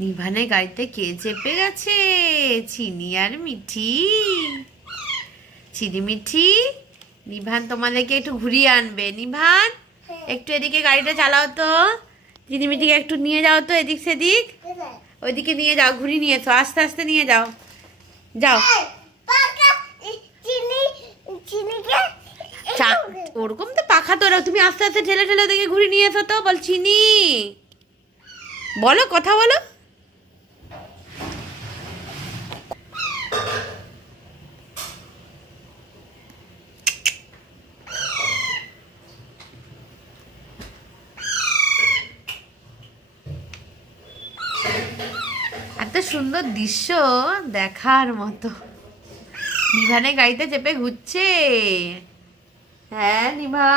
নিভানের গাড়িতে কে চেপে গেছে? চিনি আর মিঠি। চিনি মিঠি, নিভান তোমাদেরকে একটু ঘুরিয়ে আনবে। নিভান, একটু এদিকে গাড়িটা চালাও তো। চিনি মিঠিকে একটু নিয়ে যাও তো এদিক সেদিক। ওইদিকে নিয়ে যাও, ঘুরিয়ে নিয়ে এসো, আস্তে আস্তে নিয়ে যাও। যাও। ওরকম তো পাখা তো, তুমি আস্তে আস্তে ঠেলে ঠেলে ওদিকে ঘুরিয়ে নিয়ে এসো তো। বল চিনি, বলো, কথা বলো। এত সুন্দর দৃশ্য দেখার মতো। নিভানের গাড়িতে চেপে ঘুরছে। হ্যাঁ নিভা।